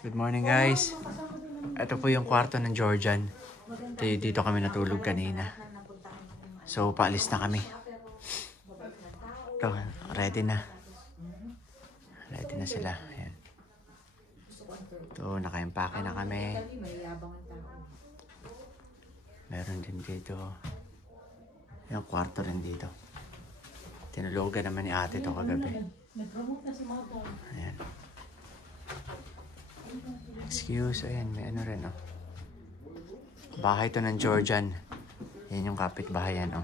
Good morning guys. Ito po yung kwarto ng Georgian. Dito kami natulog kanina. So paalis na kami. Ito, ready na. Ready na sila. Ayan. Ito, naka-empake na kami. Meron din dito. Yung kwarto rin dito. Tinulugan naman ni ate ito kagabi. Ayan. Excuse, ayan, may ano rin, oh. Bahay to ng Georgian. Yan yung kapitbahay yan, oh.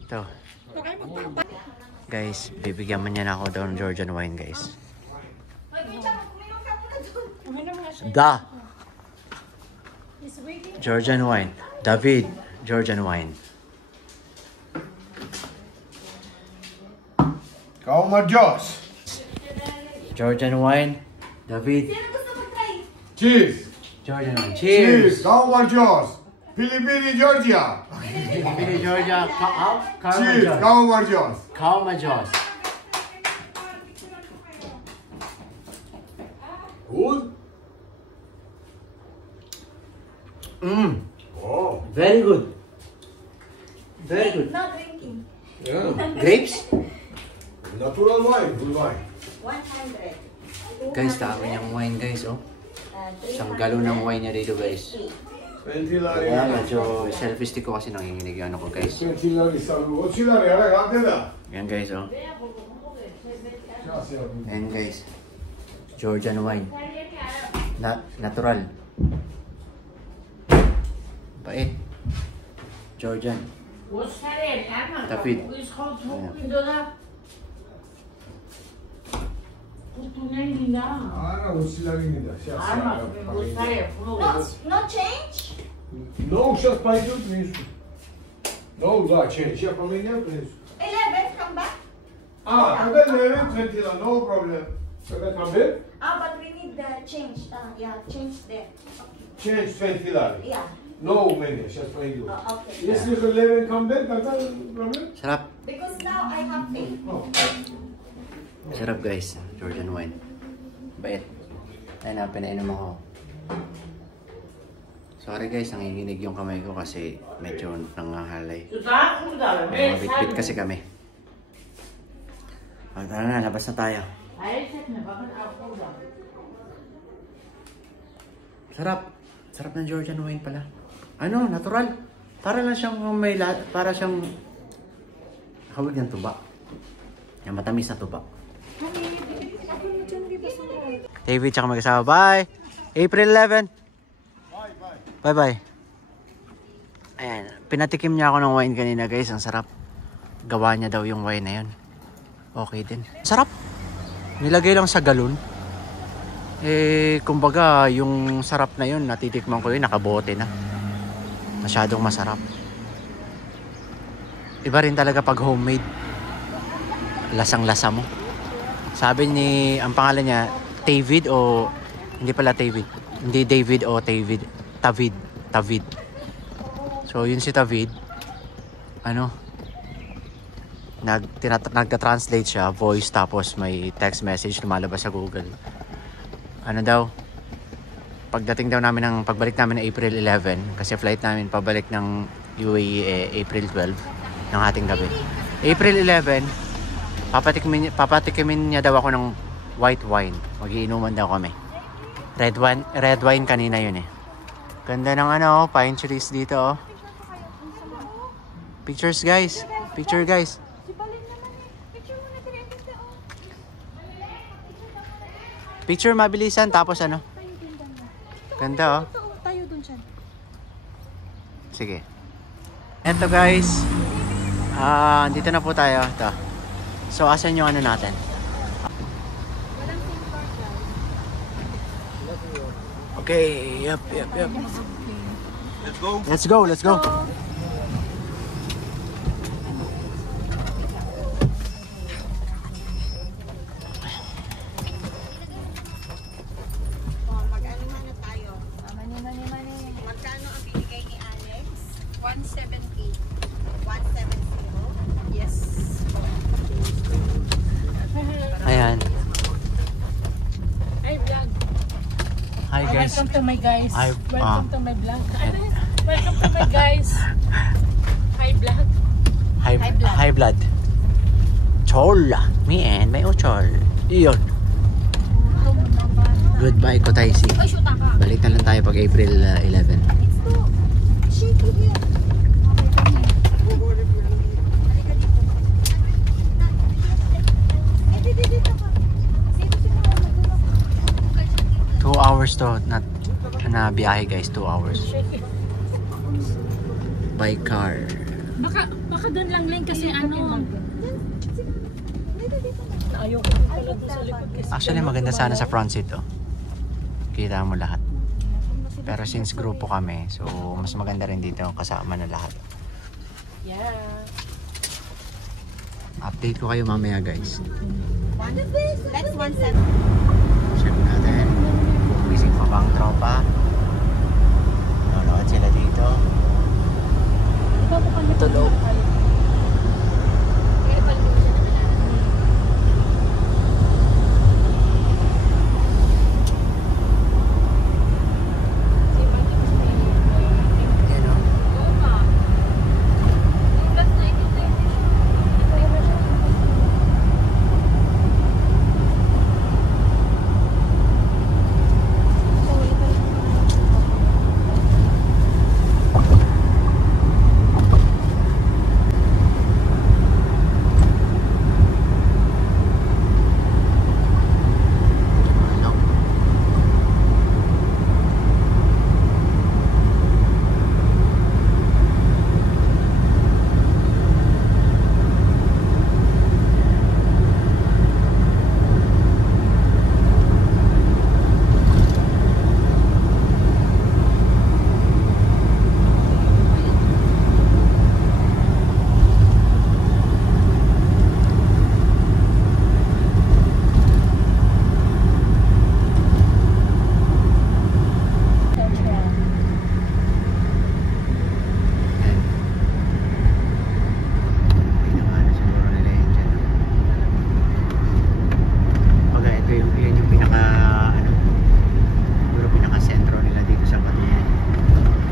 Ito. Guys, bibigyan man niya na ako daw ng Georgian wine, guys. Da! Georgian wine. David, Georgian wine. Kauma Josh. Georgian wine. David. Cheers. Georgian wine. Cheers. Kauma Josh. Pilipili Georgia. Pilipili Georgia. Cheers. Kauma Josh. Kauma Josh. Good. Oh. Very good. Very good. Not drinking. Yeah. Grapes? Natural wine. Good wine. 100. Guys, dami niyang wine, guys, oh. Isang galon ng wine niya dito, guys. Ventilare. Kaya medyo selfie ko kasi nanginginig yung ano ko, guys. Ventilare saluto. Ocilare, ragazzi. Yan, guys, oh. Yan, guys. Georgian wine. Natural. Bait. Georgian. David. Ah, ocilare mi da. No change? No, сейчас пойдет вниз. No, да, сейчас поменяют вниз. 11, come back. Когда левит, вентила, no problem. Когда come back, But we need the change. Yeah, change there. Okay. change ventilare. Yeah. No, many, сейчас пойдет. Okay. Если же левит come back, тогда проблем? Sarap. Because now I have faith. No. Sarap, guys. Georgian wine. Bait. Ayun na, pinainom ako. Sorry guys, nanginginig yung kamay ko kasi medyo nangahalay. May mabitbit kasi kami. Tara na, labas na tayo. Sarap. Sarap ng Georgian wine pala. Ano, natural. Para lang siyang may para siyang hawig ng tuba. Yung matamis na tuba. David, tsaka mag-asawa. Bye! April 11. Bye-bye. Ayan. Pinatikim niya ako ng wine kanina, guys. Ang sarap. Gawa niya daw yung wine na yun. Okay din. Sarap. Nilagay lang sa galon. Kumbaga, yung sarap na yun, natitikman ko yun, nakabote na. Masyadong masarap. Iba rin talaga pag homemade. Lasang-lasa mo. Sabi ni, ang pangalan niya, David o, hindi pala David. Hindi David o David. Tavid. So, yun si Tavid. Ano? Nagta-translate siya, voice, tapos may text message lumalabas sa Google. Ano daw? Pagbalik namin ng April 11, kasi flight namin pabalik ng UAE April 12 ng ating gabi. April 11, papatikimin niya daw ako ng white wine. Magiinuman daw kami. Red wine kanina yun eh. Ganda ng ano, pine trees dito oh. Pictures guys. Picture guys. Picture mabilisan tapos ano. Ganda oh. Tayo dun siya. Sige. Eto guys. Dito na po tayo. Ito. So asan yung ano natin? Okay, yep. Let's go. Mag-ano na tayo? Mani. Magkano ang binigay ni Alex? 170. 170? Yes. Hi guys. Welcome to my guys. Hi, Welcome to my vlog. Welcome to my guys. Hi vlog. High blood. Chol. Me and my ochol. Iyon. Goodbye Kotaisi. Ay, shoot ka. Balik na lang tayo pag April 11. It's too shaky here. Okay, come here. Halika dito. Dito ka. Sino 2 hours to na biyahe guys, 2 hours. By car. Baka doon lang Ling kasi ano. Ayoko pala doon sa likod kasi. Actually maganda sana sa front seat oh. Kita mo lahat. Pero since grupo kami, so mas maganda rin dito kasama na lahat. Yeah. Update ko kayo mamaya guys. Let's 1-7. Check natin. Busy pa bang tropa? Nanonood sila dito. Tulog. Yan o. Ano? Yan. Pinakaano siguro nila yun dyan. Baga ito yan yung pinaka ano, siguro pinaka sentro nila dito sa Bataan.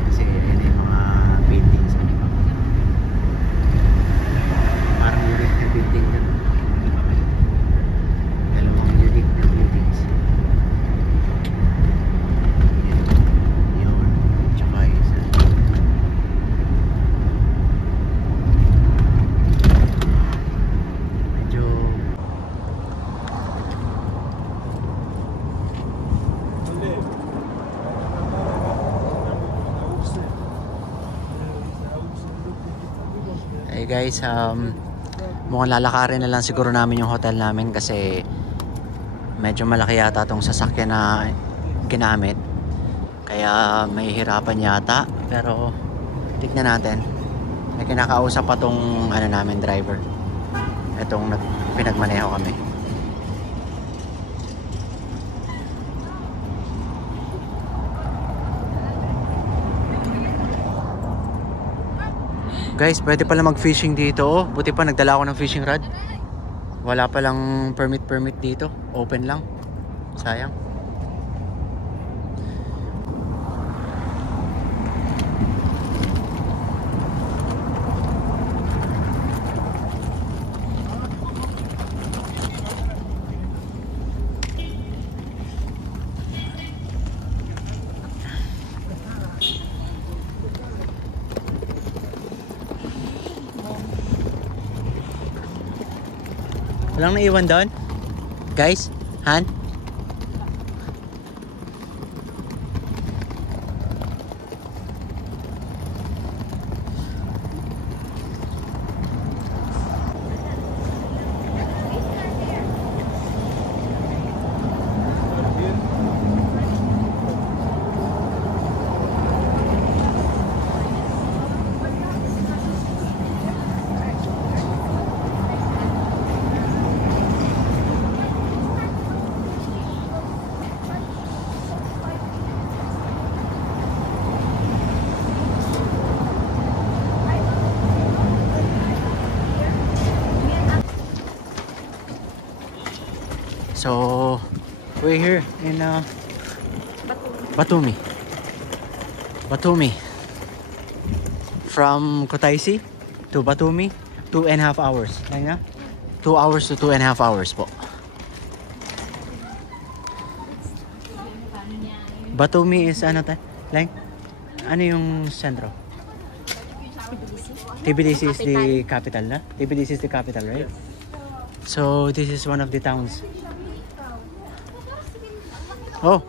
Kasi yan yung mga buildings. Parang unique na building dun. Dalawang unique na buildings. Yan. Yun. Tsaka isa. Medyo hey guys, mukhang lalakarin na lang siguro namin yung hotel namin kasi medyo malaki yata tong sasakyan na ginamit. Kaya may hirapan yata, pero tignan natin. May kinakausap pa tong ano namin driver. Itong pinagmaneho kami. Guys, pwede pala mag-fishing dito. Oh, buti pa nagdala ako ng fishing rod. Wala palang permit dito. Open lang. Sayang. Walang naiwan doon? Guys? Han? So, we're here in Batumi. Batumi. From Kutaisi to Batumi, 2.5 hours. Ayun na? 2 hours to 2.5 hours po. Batumi is ano tayo? Like, ano yung sentro? Tbilisi is the capital na? Tbilisi is the capital, right? So, this is one of the towns. Oh!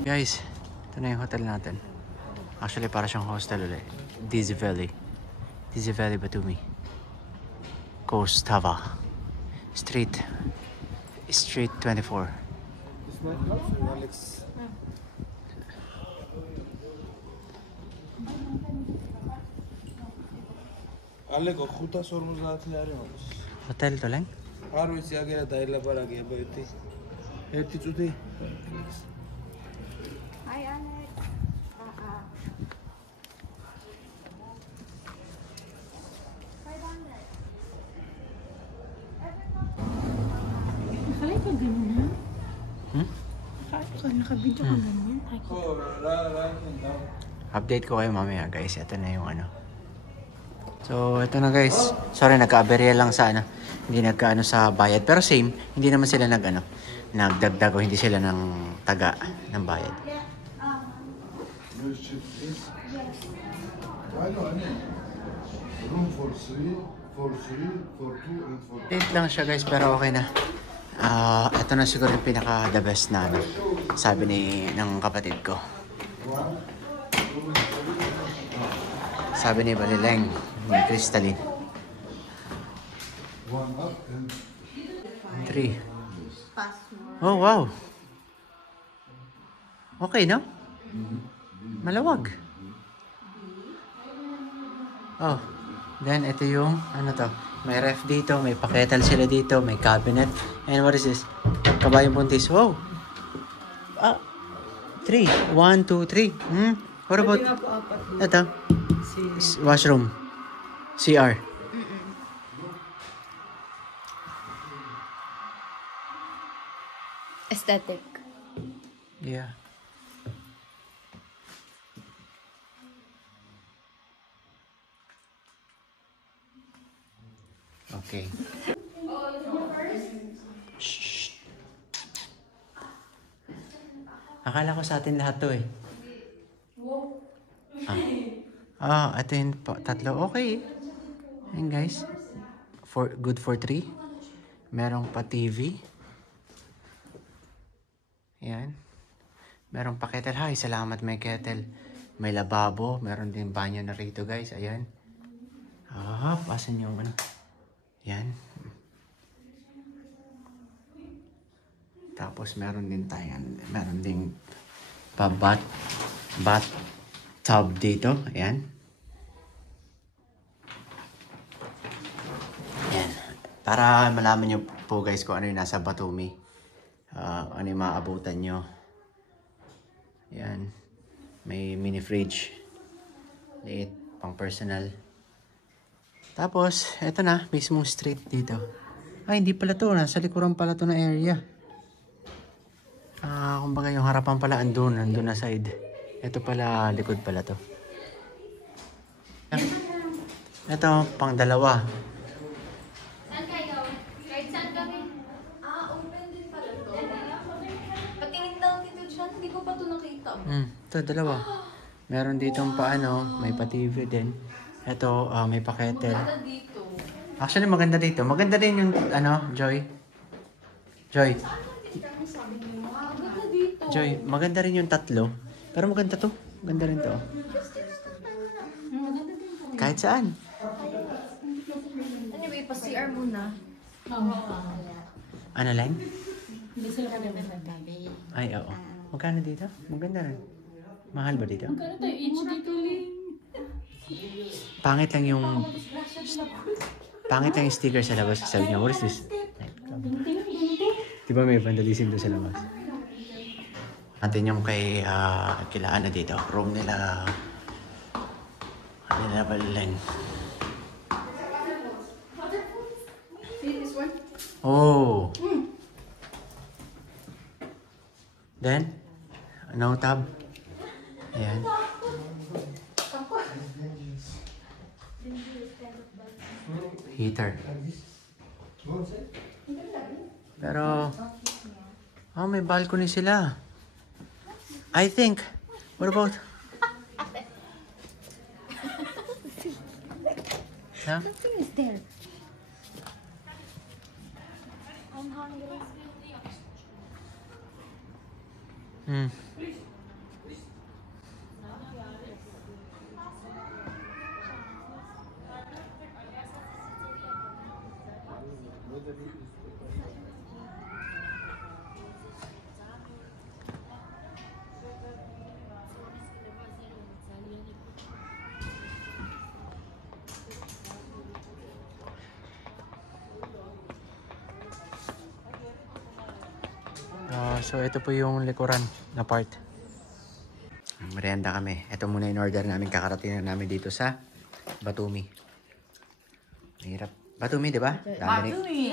Guys, ito na yung hotel natin. Actually, para siyang hostel ulit. Dizzy Valley. Dizzy Valley, Batumi. Kostava. Street 24. Aleko, khuta sormuz naatli არის. Hotel to lang? არ ვიცი, აგერა დაილაპარაკე აბა ერთი წუთი. Hi, Alex. Akala ko ganyan. Hmm? Nakabidyo ka ganyan. ხო, რა. Update ko kayo mamaya guys. Ito na yung ano. So, ito na guys. Sorry, nagka-aberya lang sa ano. Hindi nagka-ano sa bayad. Pero same, hindi naman sila nagdagdag o hindi sila ng taga ng bayad. Room for three, for two, and for Date lang siya guys, pero okay na. Ito na siguro yung pinaka the best na ano, sabi ng kapatid ko. Sabi ni Balileng, ni Crystalline. one up and 3. Password. Oh, wow. Okay, no? Malawag. Oh, then ito yung, ano to, may ref dito, may paketal sila dito, may cabinet. And what is this? Kabayong buntis. Wow. 3. 1, 2, 3. What about, ito? Washroom. CR. Aesthetic. Yeah. Okay. Shh. Akala ko sa atin lahat to eh. Ito yung tatlo. Okay. Ayan guys. Good for 3. Merong pa TV. Ayan. Merong pa kettle. Hi, salamat may kettle. May lababo. Meron din banyo na rito guys. Ayan. Pasan yung ano. Ayan. Tapos meron din tayo. Meron din pa bat tub dito. Ayan. Ayan. Para malaman nyo po guys kung ano yung nasa Batumi. Ano yung maaabutan nyo. Ayan. May mini fridge. Liit. Pang personal. Tapos, eto na. Mismong street dito. Ay, hindi pala to. Nasa likuran pala to na area. Kumbaga yung harapan pala andun na side. Ito pala, likod pala to. Ito, pang dalawa. Saan kayo? Kahit saan kami? Open din pala to. Patingin daw dito dyan. Hindi ko pa ito nakita. Ito, dalawa. Meron ditong paano, may pa-TV din. Ito, may pa-kettle. Maganda dito. Actually, maganda dito. Maganda din yung, Joy. Joy. Maganda dito. Joy, maganda rin yung tatlo. Pero maganda to. Maganda rin to. Kahit saan. Anyway, pa-CR muna. Ano lang? Hindi sila gabi. Ay, oo. Magkano dito? Maganda rin. Mahal ba dito? Magkano tayo each dito, Ling? Pangit lang yung sticker sa labas. Sabi niya, what is this? Diba may vandalism doon sa labas? Natin yung kay Kilaan na dito. Room nila. Ano nila Balileng. Oh. Then, No tab. Ayan. Heater. Pero, may balcony sila. I think. What about? Huh? Something is there. I'm hungry. Hmm. So ito po yung likuran na part. Merienda kami. Ito muna in order namin. Kakarating na namin dito sa Batumi. Mahirap. Batumi, di ba? Batumi!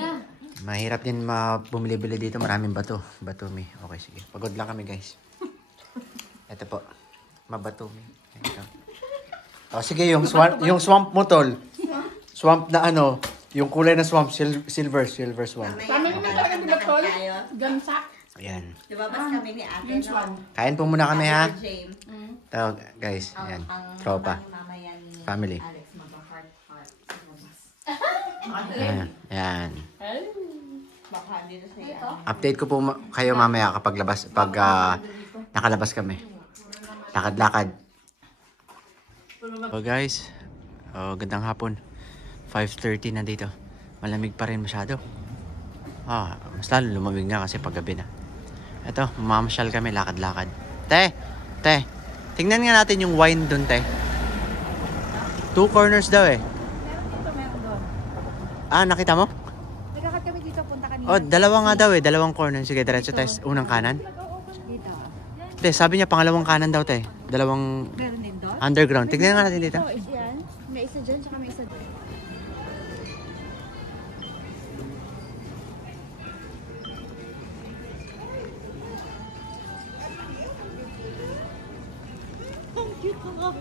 Mahirap din bumili-bili dito. Maraming bato. Batumi. Okay, sige. Pagod lang kami, guys. Ito po. Mabatumi. Ito. Oh, sige, yung swamp mo, tol. Swamp na ano, yung kulay na swamp, silver swamp. Kami naman talaga di ba, Tol? Gansak. Ayan. Lumabas kami ni ate, no? Kain po muna kami, ha? James. Ito, guys. Ayan. Ang Tropa. mama yan ni Family. Alex, mag-heart-heart. Lumabas. Ayan. Ayan. Baka dito sa iya. Update ko po kayo mamaya kapag nakalabas kami. Lakad-lakad. So guys, gandang hapon. 5:30 na dito. Malamig pa rin masyado. Mas lalo lumamig nga kasi paggabi na. Ito, mamasyal kami, lakad-lakad. Te, tingnan nga natin yung wine dun, te. 2 corners daw eh. Meron doon. Nakita mo? Nagkakad kami dito, punta kanina. Dalawa nga daw eh, dalawang corner. Sige, diretso tayo. Unang kanan. Dito. Te, sabi niya pangalawang kanan daw, te. Dalawang Meron din doon? underground. Tignan nga natin dito. Yan. May isa dyan, tsaka may isa dyan. Ang cute ng ako.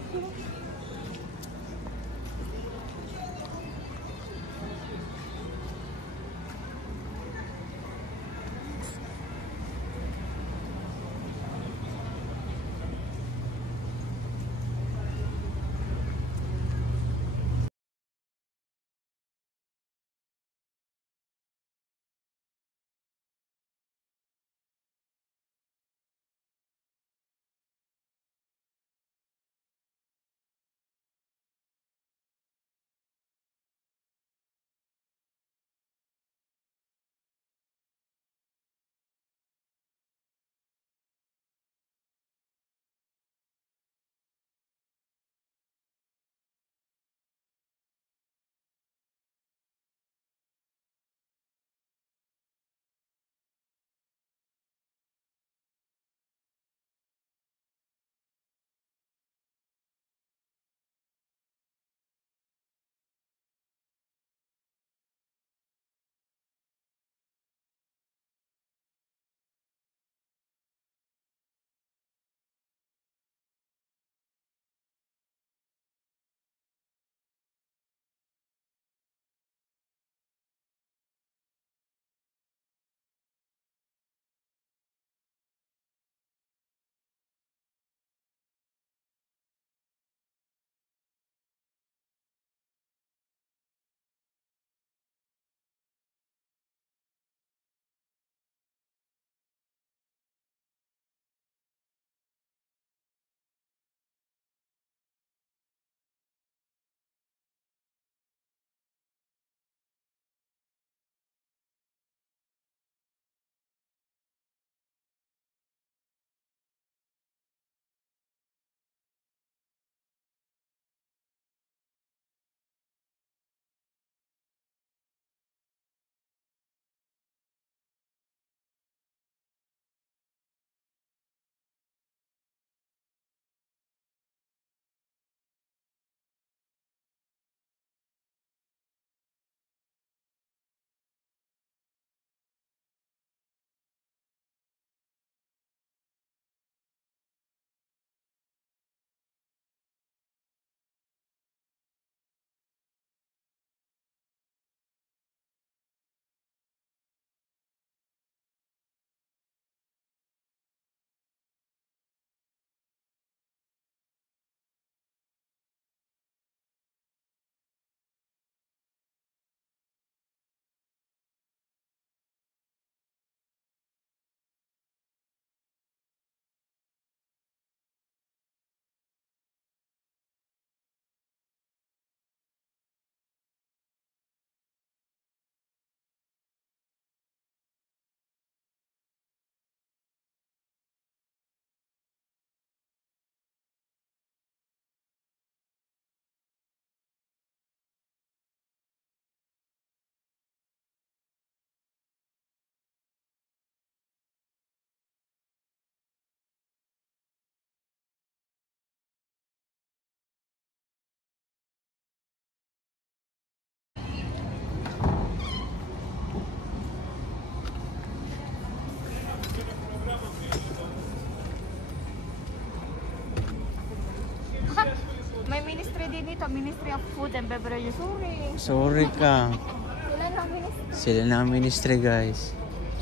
dito, Ministry of Food and Beverages. Sorry. Sorry ka. Sila lang ministry. Sila na ang ministry, guys.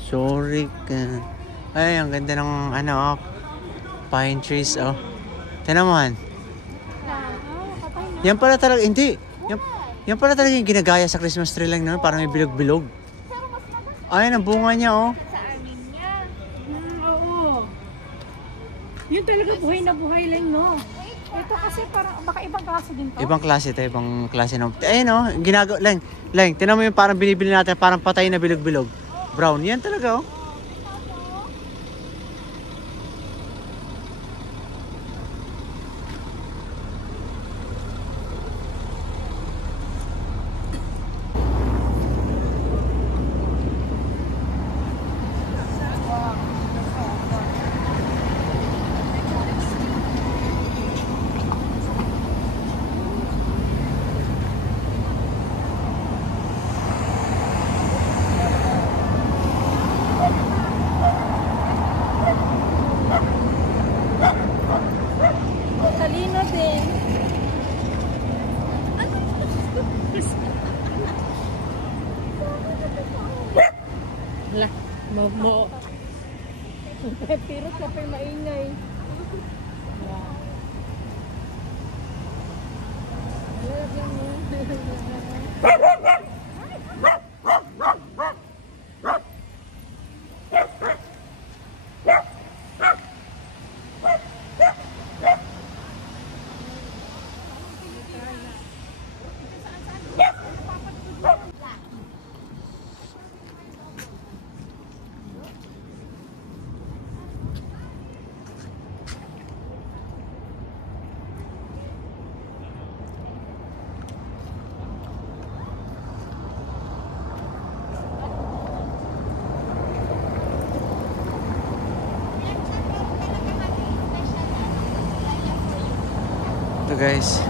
Sorry ka. Ay, ang ganda ng ano, oh, pine trees, oh. Tignan mo, Han. Kapay na. Yan pala talaga, hindi. Yan pala talaga yung ginagaya sa Christmas tree lang naman, parang may bilog-bilog. Pero mas maganda Ay, ang bunga niya, oh. sa amin niya. Oo. Yun talaga buhay na buhay lang, no? Ito kasi parang, baka ibang klase din to. Ibang klase ito, ibang klase ng... Ayun, oh, ginagawa, lang, tignan mo yung parang binibili natin, parang patay na bilog-bilog. Brown, yan talaga, oh. Talino din. Hala, mo. Pero siya pa maingay. Ito, guys.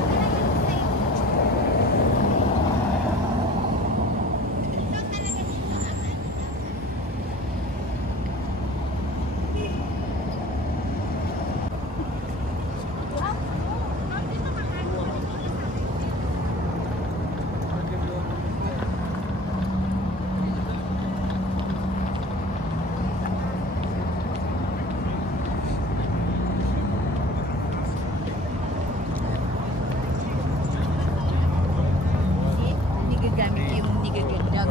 Hindi gagamit yung hindi gaganda ko dyan.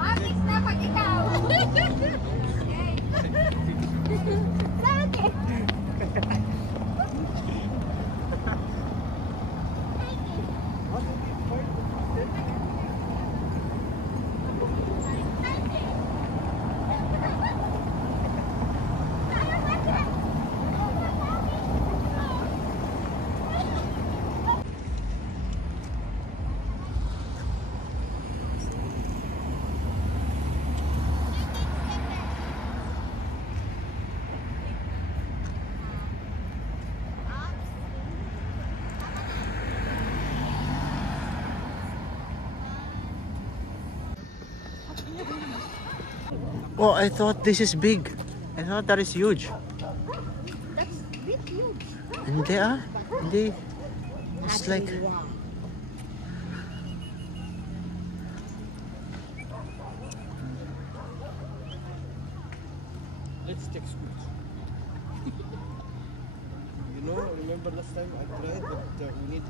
Atis na pag ikaw. Oh, I thought this is big. I thought that is huge. That's bit huge. Hindi, ah. Hindi. It's like... Let's take switch. You know, remember last time I tried, but we need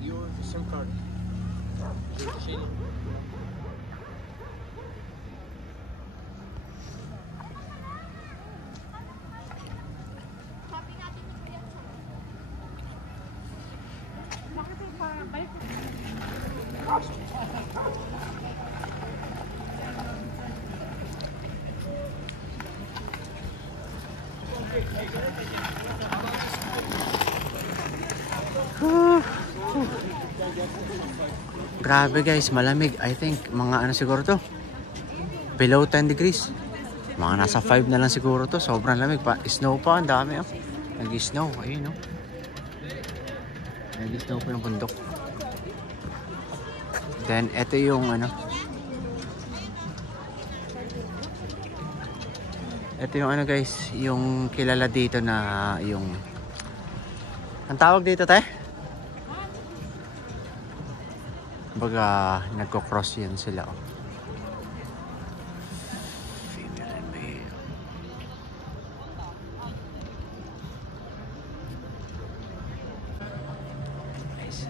your SIM card. Your shilling. Bakit yung parang balik? Grabe, guys, malamig. I think mga ano siguro to? Below 10 degrees. Mga nasa 5 na lang siguro to. Sobrang lamig pa. Snow pa. Ang dami oh. Nag-snow. Ayun oh. Nag-snow pa yung bundok. Then, ito yung ano. Ito yung ano guys. Yung kilala dito na yung... Ang tawag dito tayo? Baga, nagko-cross yan sila oh. Female and male. Nice.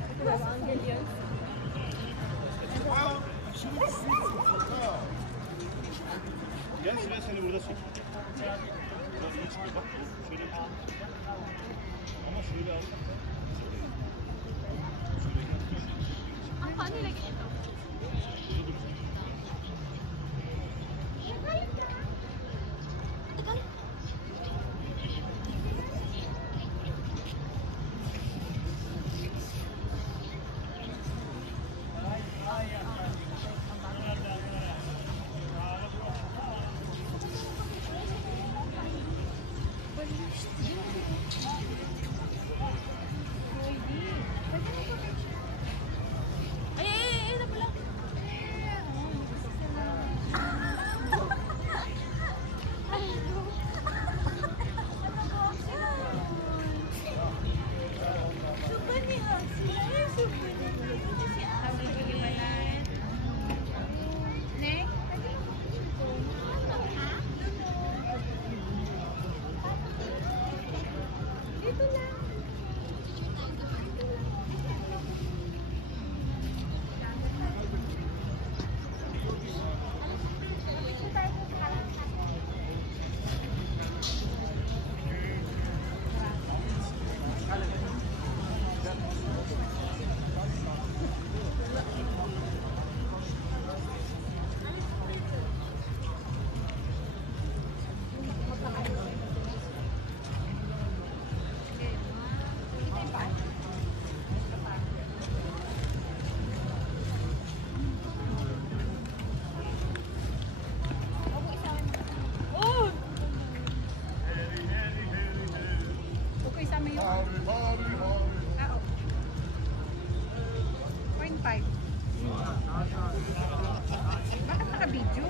Bakit naka-video?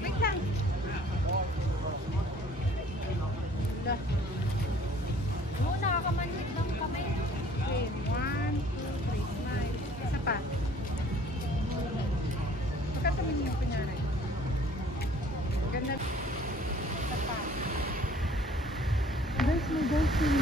Wait lang. Oo, nakakamanhid lang kami. Okay, 1, 2, 3, smile. Isa pa. Pagkatumingin yung kunyari. Ganda. Isa pa. Guys, may dolphin.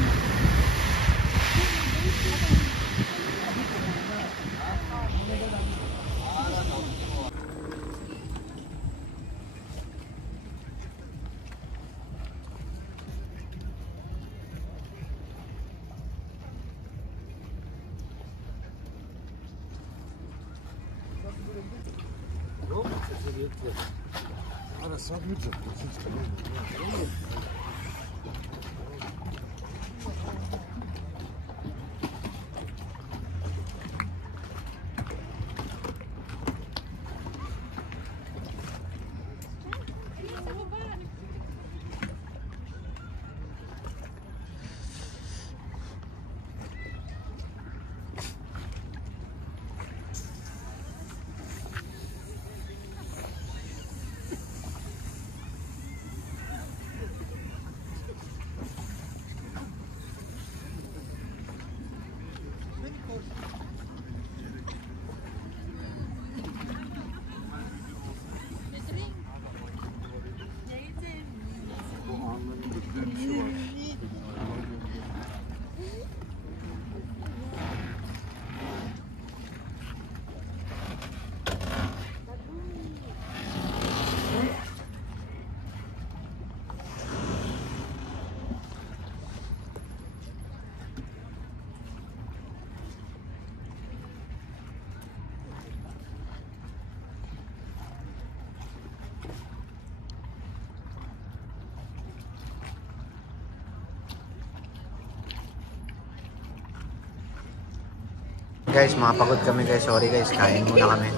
Guys, makapagod kami guys. Sorry guys, kain muna kami.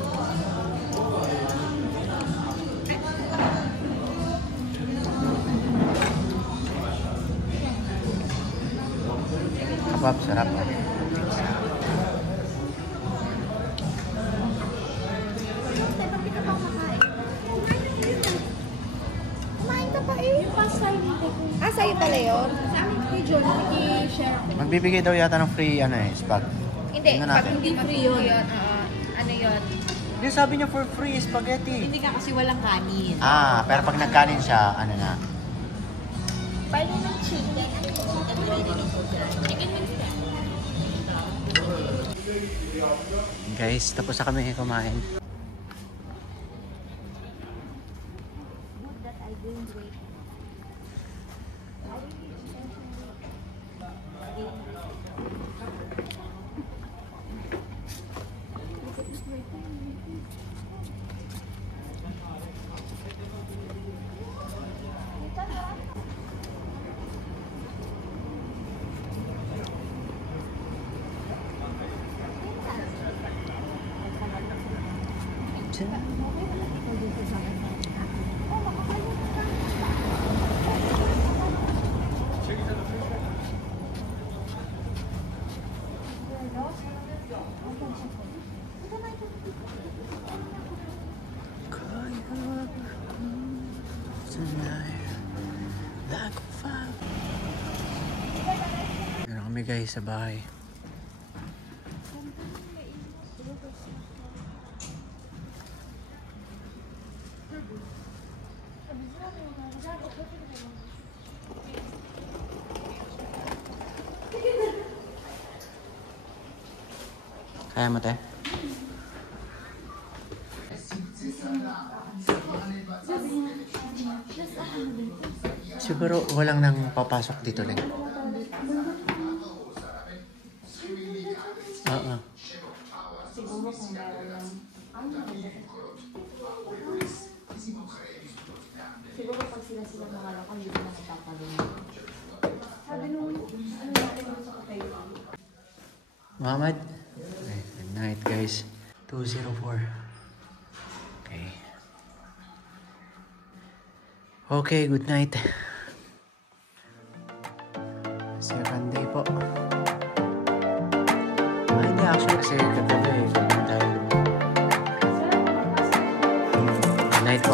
Wap, sarap. Kumain ka pa eh. Pasta hindi ko. Ah, sa'yo pala yun? Sa amin kay John, nag-share. Magbibigay daw yata ng free spag. Hindi, Tingnan pag natin. hindi free yun. Ano yun? Hindi, sabi niya for free spaghetti. Hindi ka kasi walang kanin. Ah, pero pag nagkanin siya, ano na. Palo ng chicken. Chicken wings na. Guys, tapos na kami kumain. Ano kami guys sa bahay. Kaya mo, te? Siguro walang nang papasok dito lang. Oo. Siguro pag sila mga lakang, hindi na nagpapalunod. Sabi nung, ano natin sa kape. Muhammad? Okay, good night guys. 204. Okay. Okay, good night. Second day po. Ah, hindi actually kasi kagabi. Dahil... Good night po.